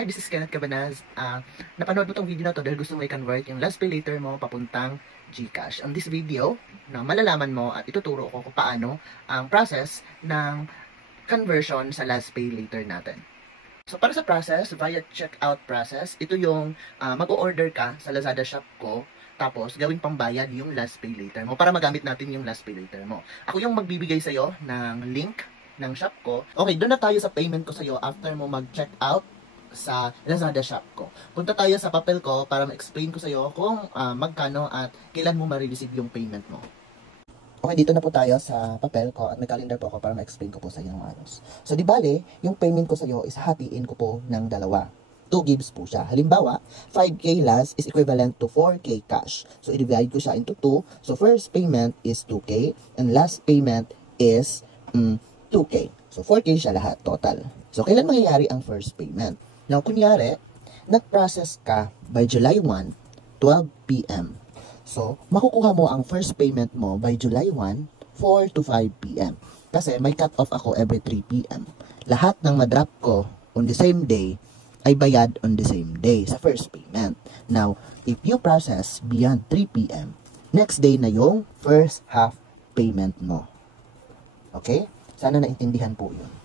Hi, this is Kenneth Cabanaz. Napanood mo tong video na to dahil gusto mo i-convert yung last pay later mo papuntang GCash. On this video, na malalaman mo at ituturo ko kung paano ang process ng conversion sa last pay later natin. So para sa process, via checkout process, ito yung mag-o-order ka sa Lazada shop ko, tapos gawing pambayad yung last pay later mo para magamit natin yung last pay later mo. Ako yung magbibigay sa'yo ng link ng shop ko. Okay, doon na tayo sa payment ko sa'yo after mo mag-check out sa Lazada shop ko. Punta tayo sa papel ko para ma-explain ko sa'yo kung magkano at kailan mo ma-receive yung payment mo. Okay, dito na po tayo sa papel ko at may calendar po ako para ma-explain ko po sa inyo ng oras. So, di bale, yung payment ko sa'yo is hatiin ko po ng dalawa. 2 gives po siya. Halimbawa, 5K last is equivalent to 4K cash. So, i-divide ko siya into 2. So, first payment is 2K and last payment is 2K. So, 4K siya lahat total. So, kailan mangyayari ang first payment? Now, kunyari, nag-process ka by July 1, 12 p.m. So, makukuha mo ang first payment mo by July 1, 4 to 5 p.m. Kasi may cut-off ako every 3 p.m. Lahat ng madrop ko on the same day ay bayad on the same day sa first payment. Now, if you process beyond 3 p.m., next day na yung first half payment mo. Okay? Sana naintindihan po yun.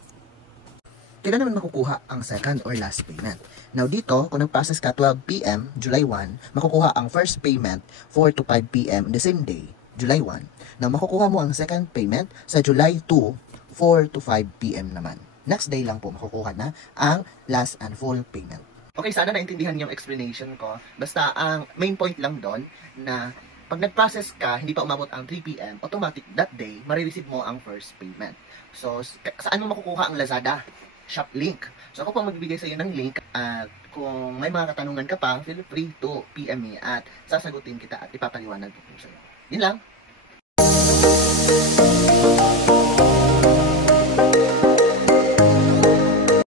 Kailan naman makukuha ang second or last payment? Now dito, kung nag-process ka 12 p.m., July 1, makukuha ang first payment 4 to 5 p.m. the same day, July 1. Now makukuha mo ang second payment sa July 2, 4 to 5 p.m. naman. Next day lang po makukuha na ang last and full payment. Okay, sana naintindihan yung explanation ko. Basta ang main point lang doon na pag nag-process ka, hindi pa umabot ang 3 p.m., automatic that day, marireceive mo ang first payment. So, saan mo makukuha ang Lazada shop link? So, ako pa magbibigay sa iyo ng link at kung may mga katanungan ka pa, feel free to PM me at sasagutin kita at ipapaliwanag ko sa iyo. Yun lang.